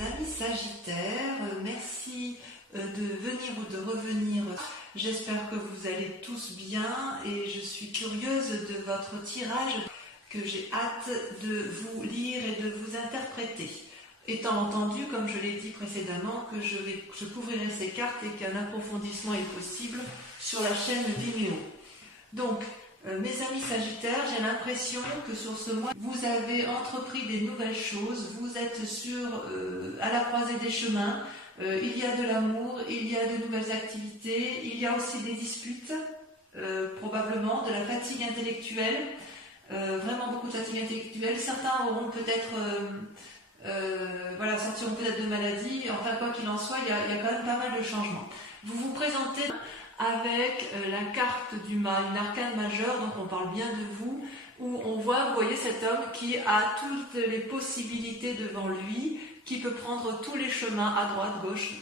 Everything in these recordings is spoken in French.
amis Sagittaires, merci de venir ou de revenir. J'espère que vous allez tous bien et je suis curieuse de votre tirage que j'ai hâte de vous lire et de vous interpréter. Étant entendu, comme je l'ai dit précédemment, que je couvrirai ces cartes et qu'un approfondissement est possible sur la chaîne Vimeo. Donc, mes amis Sagittaires, j'ai l'impression que sur ce mois, vous avez entrepris des nouvelles choses, vous êtes à la croisée des chemins, il y a de l'amour, il y a de nouvelles activités, il y a aussi des disputes, probablement, de la fatigue intellectuelle, vraiment beaucoup de fatigue intellectuelle. Certains auront peut-être, sortiront peut-être de maladie, enfin quoi qu'il en soit, il y a quand même pas mal de changements. Vous vous présentez avec la carte du mât, une arcane majeure, donc on parle bien de vous, où on voit, vous voyez cet homme qui a toutes les possibilités devant lui, qui peut prendre tous les chemins à droite, gauche,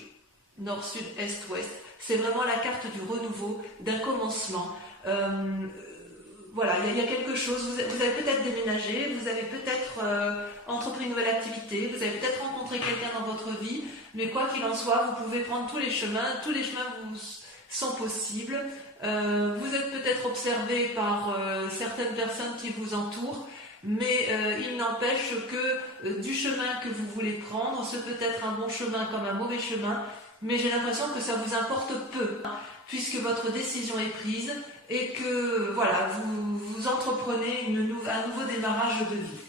nord, sud, est, ouest. C'est vraiment la carte du renouveau, d'un commencement. Voilà, il y a quelque chose, vous avez peut-être déménagé, vous avez peut-être entrepris une nouvelle activité, vous avez peut-être rencontré quelqu'un dans votre vie, mais quoi qu'il en soit, vous pouvez prendre tous les chemins vous sont possibles. Vous êtes peut-être observé par certaines personnes qui vous entourent, mais il n'empêche que du chemin que vous voulez prendre, ce peut être un bon chemin comme un mauvais chemin, mais j'ai l'impression que ça vous importe peu, puisque votre décision est prise et que voilà, vous entreprenez un nouveau démarrage de vie.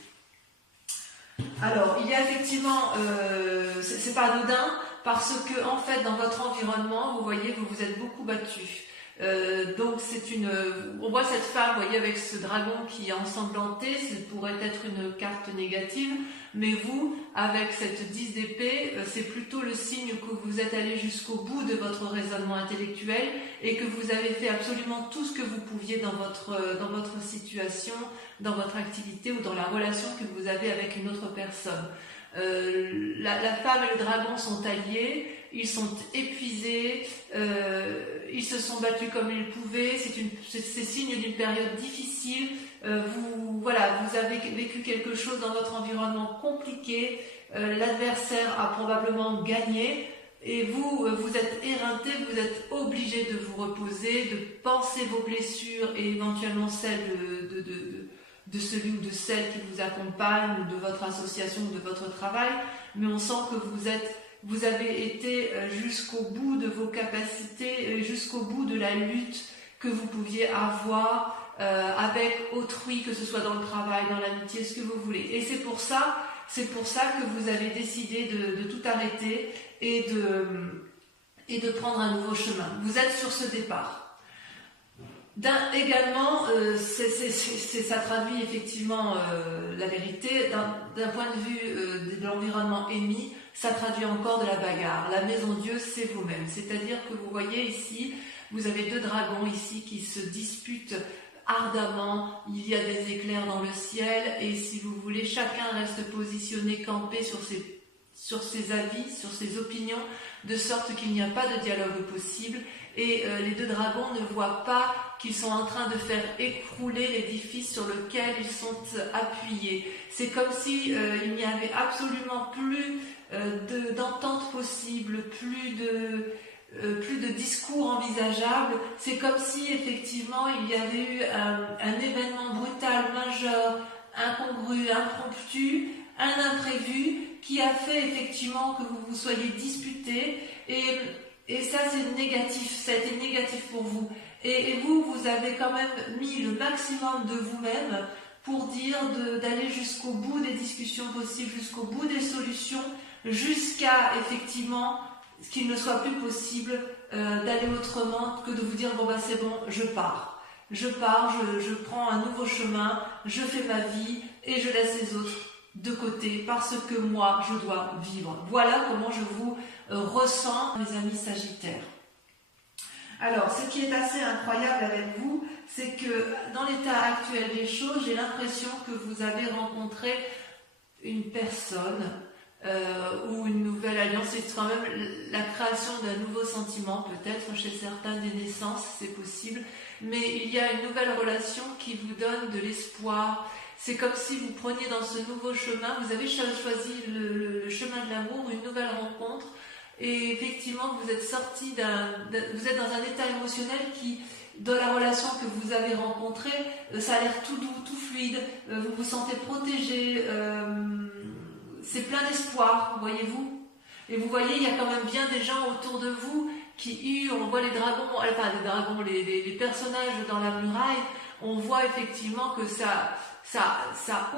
Alors, il y a effectivement, c'est pas anodin, parce que en fait, dans votre environnement, vous voyez, vous vous êtes beaucoup battu. Donc on voit cette femme, vous voyez, avec ce dragon qui est ensanglanté, ça pourrait être une carte négative, mais vous, avec cette 10 d'épée, c'est plutôt le signe que vous êtes allé jusqu'au bout de votre raisonnement intellectuel et que vous avez fait absolument tout ce que vous pouviez dans votre situation, dans votre activité ou dans la relation que vous avez avec une autre personne. La femme et le dragon sont alliés, ils sont épuisés, ils se sont battus comme ils pouvaient, c'est signe d'une période difficile, vous avez vécu quelque chose dans votre environnement compliqué, l'adversaire a probablement gagné, et vous êtes éreinté, vous êtes obligé de vous reposer, de penser vos blessures et éventuellement celles de celui ou de celle qui vous accompagne, ou de votre association, ou de votre travail, mais on sent que vous avez été jusqu'au bout de vos capacités, jusqu'au bout de la lutte que vous pouviez avoir avec autrui, que ce soit dans le travail, dans l'amitié, ce que vous voulez. Et c'est pour ça que vous avez décidé de tout arrêter et de prendre un nouveau chemin. Vous êtes sur ce départ. Également, ça traduit effectivement la vérité. D'un point de vue de l'environnement émis, ça traduit encore de la bagarre. La maison Dieu, c'est vous-même. C'est-à-dire que vous voyez ici, vous avez deux dragons ici qui se disputent ardemment. Il y a des éclairs dans le ciel et si vous voulez, chacun reste positionné, campé sur ses avis, sur ses opinions, de sorte qu'il n'y a pas de dialogue possible. Et les deux dragons ne voient pas qu'ils sont en train de faire écrouler l'édifice sur lequel ils sont appuyés. C'est comme si il n'y avait absolument plus d'entente possible, plus de discours envisageable. C'est comme si effectivement il y avait eu un événement brutal, majeur, incongru, impromptu, un imprévu qui a fait effectivement que vous vous soyez disputés et ça c'est négatif, ça a été négatif pour vous. Et vous avez quand même mis le maximum de vous-même pour dire d'aller jusqu'au bout des discussions possibles, jusqu'au bout des solutions, jusqu'à effectivement qu'il ne soit plus possible d'aller autrement que de vous dire bon bah c'est bon, je pars, je prends un nouveau chemin, je fais ma vie et je laisse les autres de côté parce que moi je dois vivre. Voilà comment je vous ressens, mes amis Sagittaires. Alors, ce qui est assez incroyable avec vous, c'est que dans l'état actuel des choses, j'ai l'impression que vous avez rencontré une personne ou une nouvelle alliance. C'est quand même la création d'un nouveau sentiment, peut-être chez certains des naissances, c'est possible. Mais il y a une nouvelle relation qui vous donne de l'espoir. C'est comme si vous preniez dans ce nouveau chemin, vous avez choisi le le chemin de l'amour, une nouvelle rencontre. Et effectivement, vous êtes sorti vous êtes dans un état émotionnel qui, dans la relation que vous avez rencontrée, ça a l'air tout doux, tout fluide, vous vous sentez protégé, c'est plein d'espoir, voyez-vous. Et vous voyez, il y a quand même bien des gens autour de vous qui on voit les dragons, enfin les dragons, les personnages dans la muraille, on voit effectivement que ça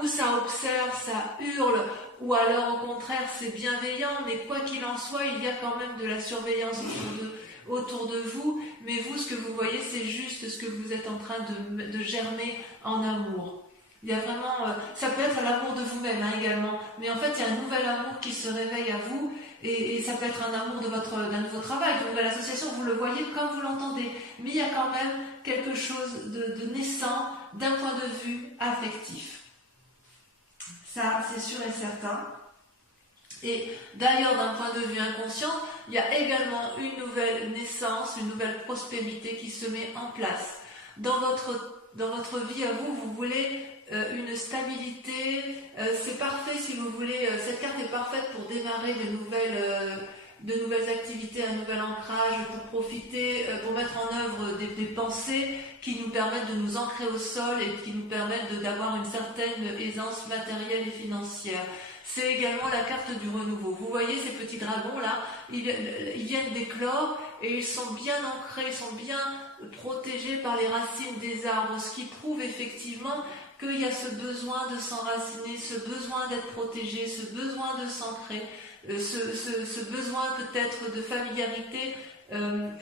observe, ça hurle, ou alors au contraire c'est bienveillant, mais quoi qu'il en soit, il y a quand même de la surveillance autour de vous, mais vous, ce que vous voyez, c'est juste ce que vous êtes en train de germer en amour. Il y a vraiment, ça peut être l'amour de vous-même également, mais en fait il y a un nouvel amour qui se réveille à vous, et ça peut être un amour d'un nouveau travail, d'une nouvelle association, vous le voyez comme vous l'entendez, mais il y a quand même quelque chose de naissant d'un point de vue affectif. Ça, c'est sûr et certain. Et d'ailleurs, d'un point de vue inconscient, il y a également une nouvelle naissance, une nouvelle prospérité qui se met en place. Dans votre vie à vous, vous voulez une stabilité, c'est parfait si vous voulez, cette carte est parfaite pour démarrer de nouvelles activités, un nouvel ancrage, pour profiter, pour mettre en œuvre des pensées qui nous permettent de nous ancrer au sol et qui nous permettent d'avoir une certaine aisance matérielle et financière. C'est également la carte du renouveau. Vous voyez ces petits dragons là, ils viennent d'éclore et ils sont bien ancrés, ils sont bien protégés par les racines des arbres, ce qui prouve effectivement qu'il y a ce besoin de s'enraciner, ce besoin d'être protégé, ce besoin de s'ancrer, ce besoin peut-être de familiarité,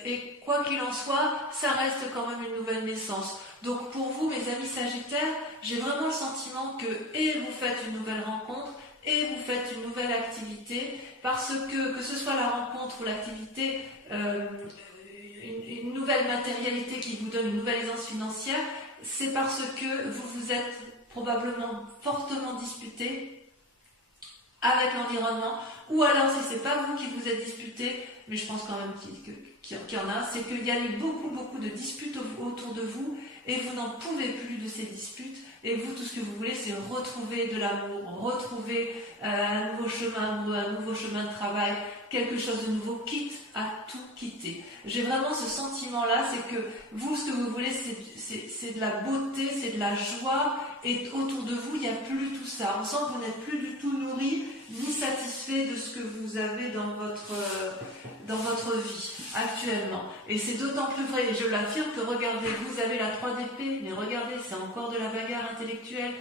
et quoi qu'il en soit, ça reste quand même une nouvelle naissance. Donc pour vous, mes amis Sagittaires, j'ai vraiment le sentiment que vous faites une nouvelle rencontre, et vous faites une nouvelle activité, parce que ce soit la rencontre ou l'activité, une nouvelle matérialité qui vous donne une nouvelle aisance financière, c'est parce que vous vous êtes probablement fortement disputé avec l'environnement, ou alors si c'est pas vous qui vous êtes disputé, mais je pense quand même qu'il y en a, c'est qu'il y a eu beaucoup de disputes autour de vous, et vous n'en pouvez plus de ces disputes, et vous, tout ce que vous voulez, c'est retrouver de l'amour, retrouver un nouveau chemin de travail, quelque chose de nouveau, quitte à tout quitter. J'ai vraiment ce sentiment-là, c'est que vous, ce que vous voulez, c'est de la beauté, c'est de la joie, et autour de vous, il n'y a plus tout ça. On sent que vous n'êtes plus du tout nourri, ni satisfait de ce que vous avez dans votre vie actuellement. Et c'est d'autant plus vrai, et je l'affirme, que regardez, vous avez la 3 d'épée, mais regardez, c'est encore de la bagarre intellectuelle.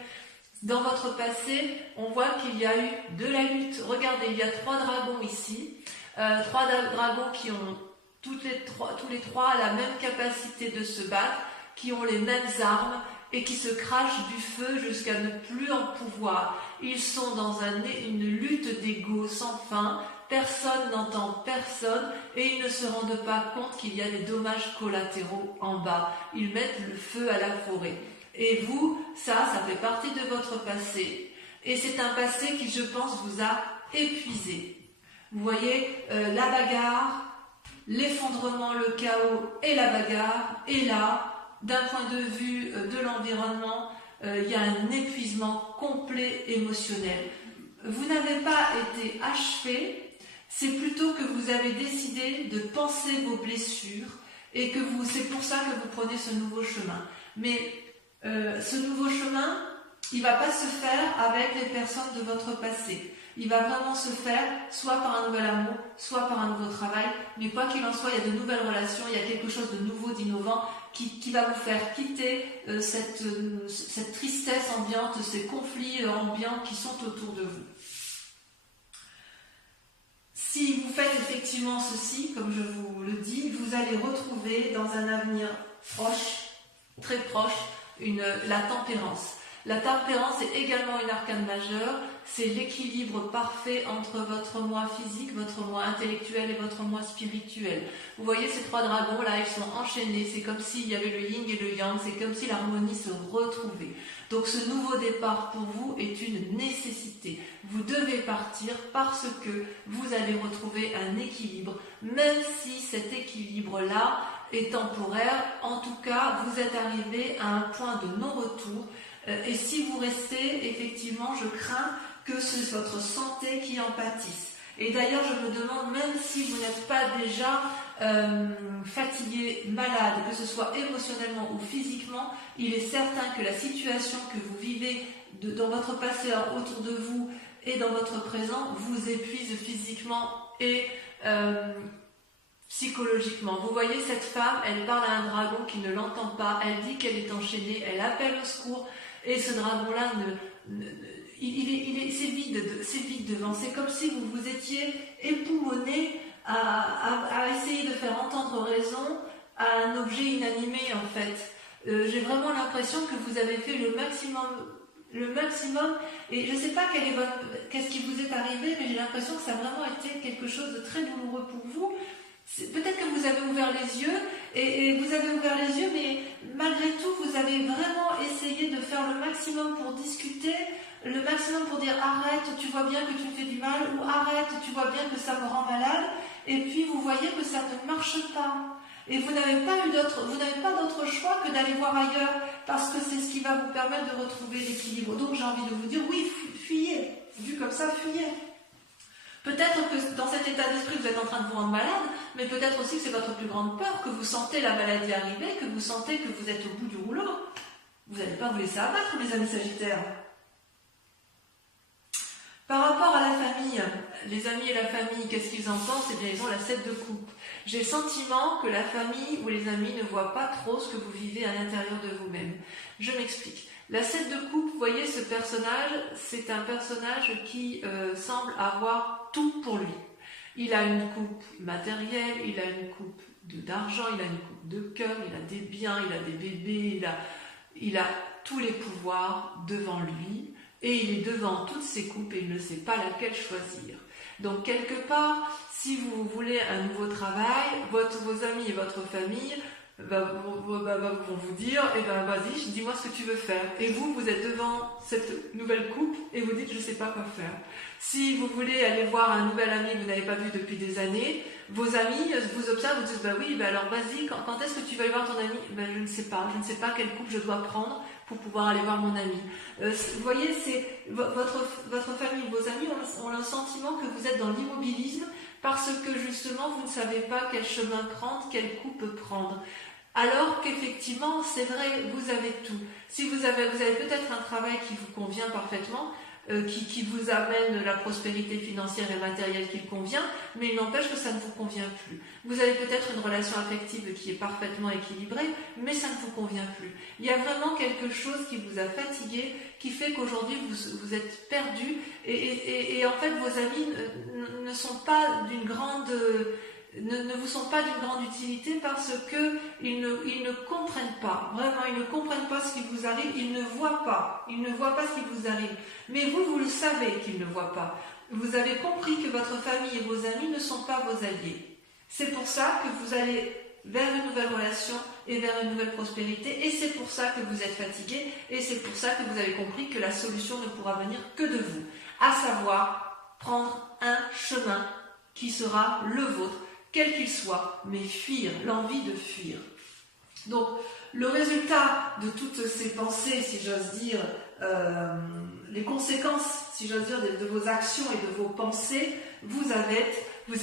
Dans votre passé, on voit qu'il y a eu de la lutte. Regardez, il y a 3 dragons ici, 3 dragons qui ont tous les trois la même capacité de se battre, qui ont les mêmes armes et qui se crachent du feu jusqu'à ne plus en pouvoir. Ils sont dans une lutte d'ego sans fin, personne n'entend personne et ils ne se rendent pas compte qu'il y a des dommages collatéraux en bas. Ils mettent le feu à la forêt. Et vous, ça fait partie de votre passé. Et c'est un passé qui, je pense, vous a épuisé. Vous voyez, la bagarre, l'effondrement, le chaos et la bagarre. Et là, d'un point de vue de l'environnement, il y a un épuisement complet émotionnel. Vous n'avez pas été achevé, c'est plutôt que vous avez décidé de penser vos blessures et que c'est pour ça que vous prenez ce nouveau chemin. Mais ce nouveau chemin, il ne va pas se faire avec les personnes de votre passé. Il va vraiment se faire soit par un nouvel amour, soit par un nouveau travail. Mais quoi qu'il en soit, il y a de nouvelles relations, il y a quelque chose de nouveau, d'innovant qui va vous faire quitter cette tristesse ambiante, ces conflits ambiants qui sont autour de vous. Si vous faites effectivement ceci, comme je vous le dis, vous allez retrouver dans un avenir proche, très proche, la tempérance. La tempérance est également une arcane majeure, c'est l'équilibre parfait entre votre moi physique, votre moi intellectuel et votre moi spirituel. Vous voyez ces 3 dragons là, ils sont enchaînés, c'est comme s'il y avait le yin et le yang, c'est comme si l'harmonie se retrouvait. Donc ce nouveau départ pour vous est une nécessité. Vous devez partir parce que vous allez retrouver un équilibre, même si cet équilibre-là est temporaire. En tout cas, vous êtes arrivé à un point de non-retour. Et si vous restez, effectivement, je crains que c'est votre santé qui en pâtisse. Et d'ailleurs, je me demande, même si vous n'êtes pas déjà fatigué, malade, que ce soit émotionnellement ou physiquement, il est certain que la situation que vous vivez dans votre passé autour de vous et dans votre présent vous épuise physiquement et psychologiquement. Vous voyez cette femme, elle parle à un dragon qui ne l'entend pas, elle dit qu'elle est enchaînée, elle appelle au secours et ce dragon-là c'est vide devant. C'est comme si vous vous étiez époumoné à essayer de faire entendre raison à un objet inanimé en fait. J'ai vraiment l'impression que vous avez fait le maximum et je ne sais pas qu'est-ce qui vous est arrivé, mais j'ai l'impression que ça a vraiment été quelque chose de très douloureux pour vous. Peut-être que vous avez ouvert les yeux et vous avez ouvert les yeux, mais malgré tout vous avez vraiment essayé de faire le maximum pour discuter, le maximum pour dire arrête, tu vois bien que tu me fais du mal, ou arrête, tu vois bien que ça me rend malade, et puis vous voyez que ça ne marche pas. Et vous n'avez pas d'autre choix que d'aller voir ailleurs, parce que c'est ce qui va vous permettre de retrouver l'équilibre. Donc j'ai envie de vous dire, oui, fuyez, vu comme ça, fuyez. Peut-être que dans cet état d'esprit, vous êtes en train de vous rendre malade, mais peut-être aussi que c'est votre plus grande peur, que vous sentez la maladie arriver, que vous sentez que vous êtes au bout du rouleau. Vous n'allez pas vous laisser abattre, mes amis Sagittaires. Par rapport à la famille, les amis et la famille, qu'est-ce qu'ils en pensent? Eh bien, ils ont la 7 de coupe. J'ai le sentiment que la famille ou les amis ne voient pas trop ce que vous vivez à l'intérieur de vous-même. Je m'explique. La 7 de coupe, vous voyez ce personnage, c'est un personnage qui semble avoir tout pour lui. Il a une coupe matérielle, il a une coupe d'argent, il a une coupe de cœur, il a des biens, il a des bébés, il a tous les pouvoirs devant lui. Et il est devant toutes ces coupes et il ne sait pas laquelle choisir. Donc quelque part, si vous voulez un nouveau travail, vos amis et votre famille vont vous dire, eh ben vas-y, dis-moi ce que tu veux faire. Et vous êtes devant cette nouvelle coupe et vous dites, je ne sais pas quoi faire. Si vous voulez aller voir un nouvel ami que vous n'avez pas vu depuis des années, vos amis vous observent, vous disent, bah oui, bah alors vas-y, quand est-ce que tu vas aller voir ton ami? Ben je ne sais pas quelle coupe je dois prendre pour pouvoir aller voir mon ami. Vous voyez, c'est votre famille, vos amis ont le sentiment que vous êtes dans l'immobilisme parce que justement vous ne savez pas quel chemin prendre, quelle coupe prendre. Alors qu'effectivement, c'est vrai, vous avez tout. Si vous avez peut-être un travail qui vous convient parfaitement, qui vous amène la prospérité financière et matérielle qui convient, mais il n'empêche que ça ne vous convient plus. Vous avez peut-être une relation affective qui est parfaitement équilibrée, mais ça ne vous convient plus. Il y a vraiment quelque chose qui vous a fatigué, qui fait qu'aujourd'hui vous êtes perdu, et en fait vos amis ne sont pas d'une grande... Ne vous sont pas d'une grande utilité parce qu'ils ne comprennent pas, vraiment ils ne comprennent pas ce qui vous arrive, ils ne voient pas ce qui vous arrive. Mais vous le savez qu'ils ne voient pas. Vous avez compris que votre famille et vos amis ne sont pas vos alliés. C'est pour ça que vous allez vers une nouvelle relation et vers une nouvelle prospérité, et c'est pour ça que vous êtes fatigué, et c'est pour ça que vous avez compris que la solution ne pourra venir que de vous, à savoir prendre un chemin qui sera le vôtre, quel qu'il soit, mais fuir, l'envie de fuir. Donc, le résultat de toutes ces pensées, si j'ose dire, les conséquences, si j'ose dire, de vos actions et de vos pensées, vous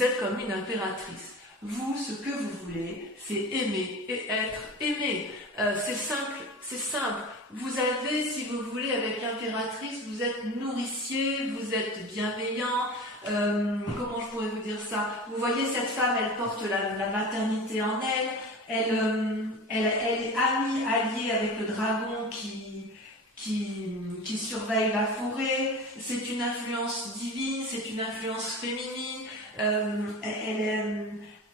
êtes comme une impératrice. Vous, ce que vous voulez, c'est aimer et être aimé. C'est simple. Vous avez, si vous voulez, avec l'impératrice, vous êtes nourricier, vous êtes bienveillant. Comment je pourrais vous dire ça? Vous voyez, cette femme, elle porte la maternité en elle. Elle est amie, alliée avec le dragon qui surveille la forêt. C'est une influence divine, c'est une influence féminine.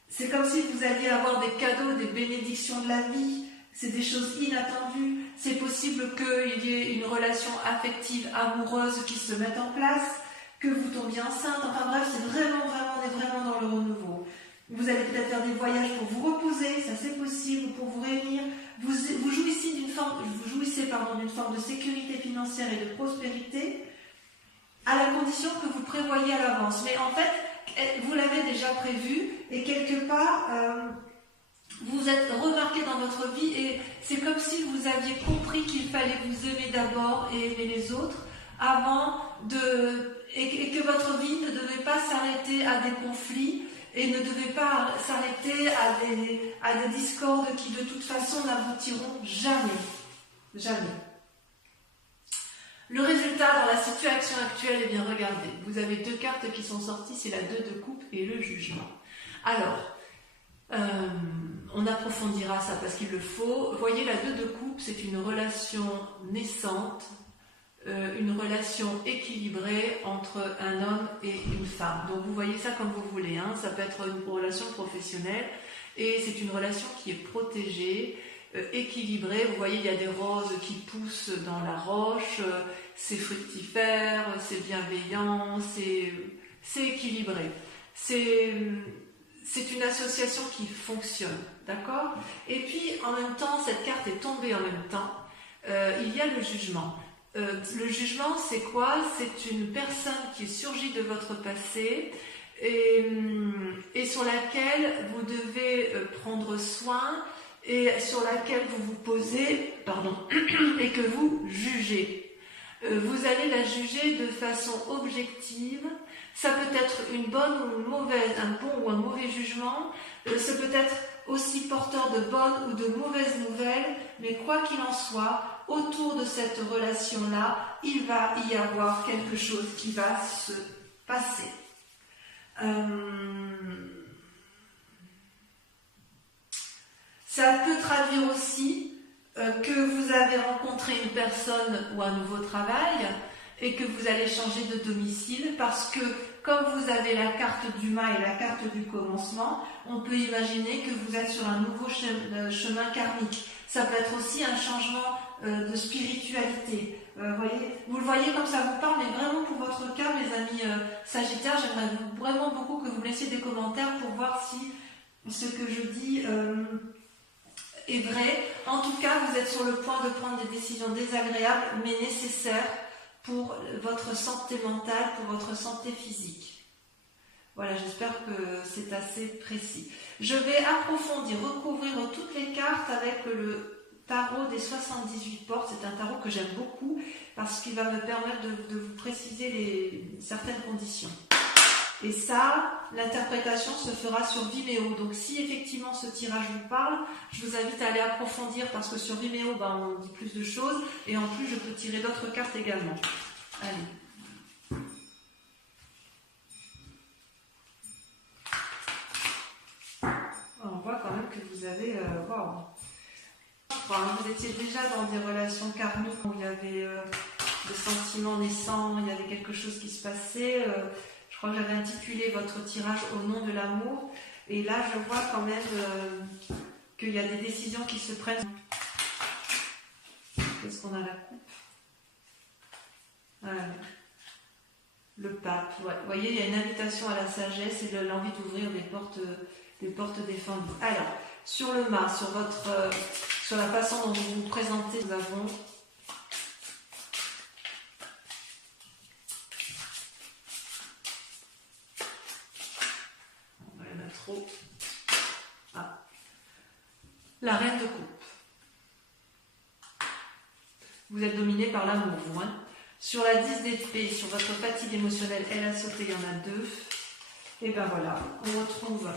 C'est comme si vous alliez avoir des cadeaux, des bénédictions de la vie. C'est des choses inattendues. C'est possible qu'il y ait une relation affective, amoureuse qui se mette en place, que vous tombiez enceinte. Enfin bref, c'est on est vraiment dans le renouveau. Vous allez peut-être faire des voyages pour vous reposer, ça c'est possible, pour vous réunir. Vous jouissez d'une forme de sécurité financière et de prospérité, à la condition que vous prévoyez à l'avance. Mais en fait, vous l'avez déjà prévu, et quelque part, vous êtes remarqué dans votre vie, et c'est comme si vous aviez compris qu'il fallait vous aimer d'abord et aimer les autres, avant et que votre vie ne devait pas s'arrêter à des conflits et ne devait pas s'arrêter à des discordes qui de toute façon n'aboutiront jamais. Jamais. Le résultat dans la situation actuelle, eh bien regardez, vous avez deux cartes qui sont sorties, c'est la 2 de coupe et le jugement. Alors, on approfondira ça parce qu'il le faut. Voyez, la 2 de coupe, c'est une relation naissante, une relation équilibrée entre un homme et une femme. Donc vous voyez ça comme vous voulez, hein. Ça peut être une relation professionnelle et c'est une relation qui est protégée, équilibrée. Vous voyez, il y a des roses qui poussent dans la roche, c'est fructifère, c'est bienveillant, c'est équilibré. C'est une association qui fonctionne, d'accord? Et puis, en même temps, cette carte est tombée en même temps. Il y a le jugement. Le jugement, c'est quoi? C'est une personne qui surgit de votre passé et sur laquelle vous devez prendre soin et sur laquelle vous vous posez, et que vous jugez. Vous allez la juger de façon objective. Ça peut être une bonne ou une mauvaise, un bon ou un mauvais jugement. Ça peut être aussi porteur de bonnes ou de mauvaises nouvelles. Mais quoi qu'il en soit, autour de cette relation-là, il va y avoir quelque chose qui va se passer. Ça peut traduire aussi que vous avez rencontré une personne ou un nouveau travail et que vous allez changer de domicile parce que comme vous avez la carte du mât et la carte du commencement, on peut imaginer que vous êtes sur un nouveau chemin karmique. Ça peut être aussi un changement de spiritualité. Vous le voyez comme ça vous parle, mais vraiment pour votre cas, mes amis Sagittaires, j'aimerais vraiment beaucoup que vous me laissiez des commentaires pour voir si ce que je dis est vrai. En tout cas, vous êtes sur le point de prendre des décisions désagréables, mais nécessaires pour votre santé mentale, pour votre santé physique. Voilà, j'espère que c'est assez précis. Je vais approfondir, recouvrir toutes les cartes avec le tarot des 78 portes. C'est un tarot que j'aime beaucoup parce qu'il va me permettre de vous préciser certaines conditions. Et ça, l'interprétation se fera sur Vimeo. Donc si effectivement ce tirage vous parle, je vous invite à aller approfondir parce que sur Vimeo, on dit plus de choses et en plus je peux tirer d'autres cartes également. Allez. On voit quand même que vous avez... vous étiez déjà dans des relations karmiques où il y avait des sentiments naissants, il y avait quelque chose qui se passait... Je crois que j'avais intitulé votre tirage au nom de l'amour. Et là, je vois quand même qu'il y a des décisions qui se prennent. Qu'est-ce qu'on a la coupe? Le pape. Ouais. Vous voyez, il y a une invitation à la sagesse et l'envie d'ouvrir des portes défendues. Alors, sur le mât, sur la façon dont vous vous présentez, nous avons... La reine de coupe. Vous êtes dominé par l'amour, vous. Hein. Sur la 10 d'épée, sur votre fatigue émotionnelle, elle a sauté, il y en a 2. Et ben voilà, on retrouve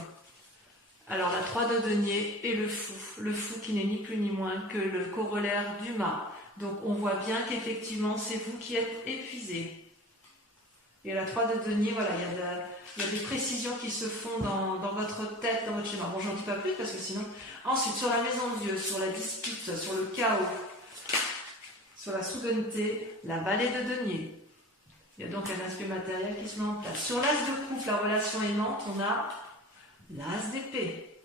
alors la 3 de denier et le fou. Le fou qui n'est ni plus ni moins que le corollaire du mât. Donc on voit bien qu'effectivement c'est vous qui êtes épuisé. Et la 3 de denier, voilà, il y a des précisions qui se font dans votre tête, dans votre schéma. Bon, j'en dis pas plus parce que sinon... Ensuite, sur la maison de Dieu, sur la dispute, sur le chaos, sur la soudaineté, la vallée de denier. Il y a donc un aspect matériel qui se met en place. Sur l'as de coupe, la relation aimante, on a l'as d'épée.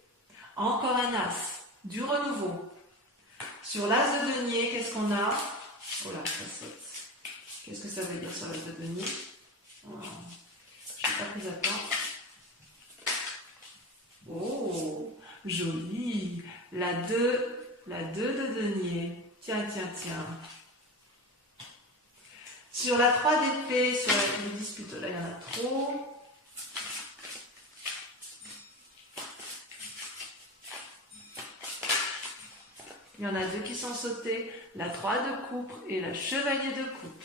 Encore un as, du renouveau. Sur l'as de denier, qu'est-ce qu'on a? Oh là, ça saute. Qu'est-ce que ça veut dire sur l'as de denier? Oh, je n'ai pas pris à temps. Oh, joli. La 2 de denier. Tiens. Sur la 3 d'épée, sur la dispute, là il y en a trop. Il y en a 2 qui sont sautés. La 3 de coupe et la chevalier de coupe.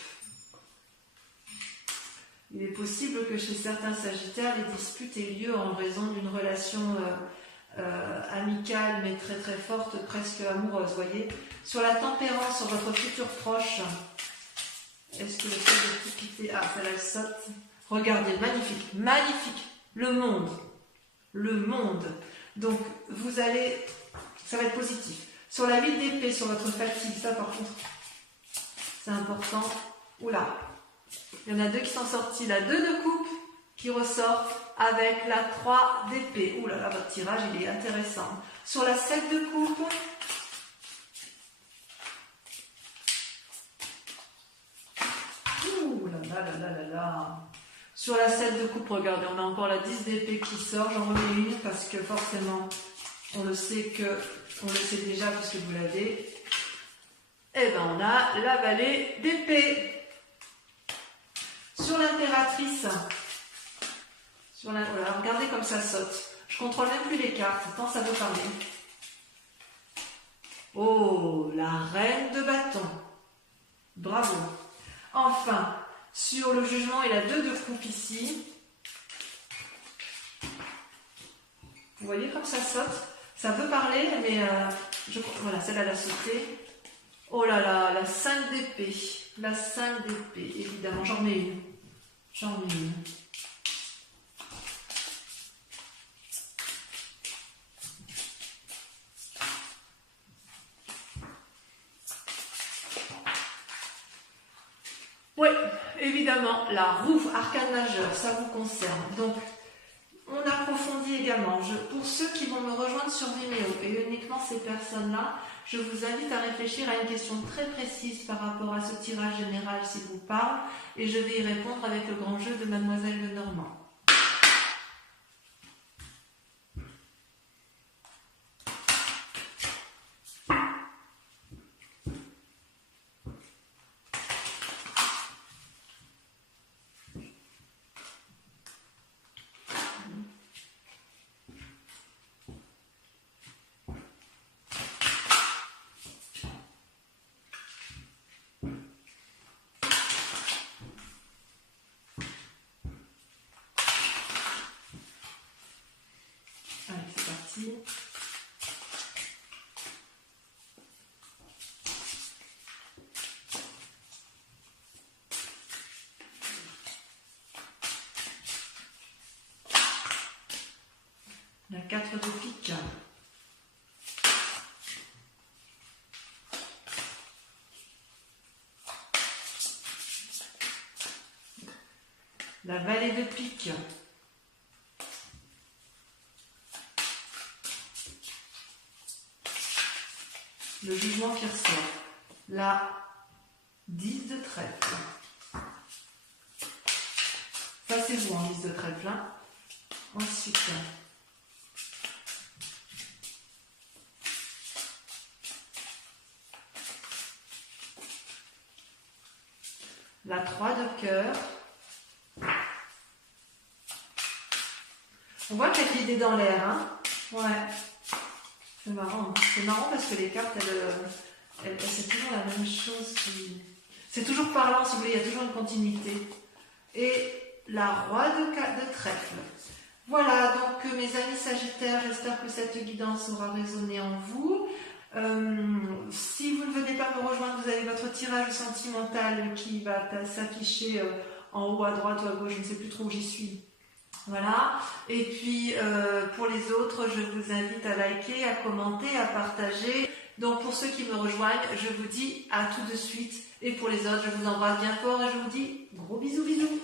il est possible que chez certains Sagittaires, les disputes aient lieu en raison d'une relation amicale, mais très très forte, presque amoureuse, voyez. Sur la tempérance, sur votre futur proche, est-ce que le fait de tout quitter... Ah, ça la saute. Regardez, magnifique, magnifique. Le monde. Le monde. Donc, vous allez... Ça va être positif. Sur la 8 d'épée, sur votre fatigue, ça par contre, c'est important. Oula. Il y en a deux qui sont sortis. La 2 de coupe qui ressort avec la 3 d'épée. Ouh là là, votre tirage, il est intéressant. Sur la 7 de coupe... Sur la 7 de coupe, regardez, on a encore la 10 d'épée qui sort. J'en remets une parce que forcément, on le sait déjà puisque vous l'avez. Et ben on a la vallée d'épée. Sur l'impératrice, voilà, regardez comme ça saute. Je contrôle même plus les cartes, tant ça veut parler. Oh, la reine de bâton. Bravo. Enfin, sur le jugement et la 2 de coupe ici. Vous voyez comme ça saute. Ça veut parler, mais voilà, celle-là elle a sauté. Oh là là, la 5 d'épée. La 5 d'épée, évidemment. J'en mets une. J'en mets une. Oui, évidemment, la roue, arcane majeur, ça vous concerne. Donc, on approfondit également. Pour ceux qui vont me rejoindre sur Vimeo, et uniquement ces personnes-là, je vous invite à réfléchir à une question très précise par rapport à ce tirage général s'il vous parle, et je vais y répondre avec le grand jeu de Mademoiselle Lenormand. Allez, c'est parti. La 4 de pique. La vallée de pique. Le jugement qui ressort. La 10 de trèfle. Ça c'est vous en 10 de trèfle. Hein. Ensuite, la 3 de cœur. On voit qu'il y a de l'idée dans l'air. Hein. Ouais. C'est marrant. Hein. C'est marrant parce que les cartes, c'est toujours la même chose. C'est toujours parlant, si vous voulez, il y a toujours une continuité. Et la roi de trèfle. Voilà, donc mes amis Sagittaires, j'espère que cette guidance aura résonné en vous. Si vous ne venez pas me rejoindre, vous avez votre tirage sentimental qui va s'afficher en haut à droite ou à gauche, je ne sais plus trop où j'y suis. Voilà, et puis pour les autres, je vous invite à liker, à commenter, à partager. Donc pour ceux qui me rejoignent, je vous dis à tout de suite. Et pour les autres, je vous embrasse bien fort et je vous dis gros bisous bisous.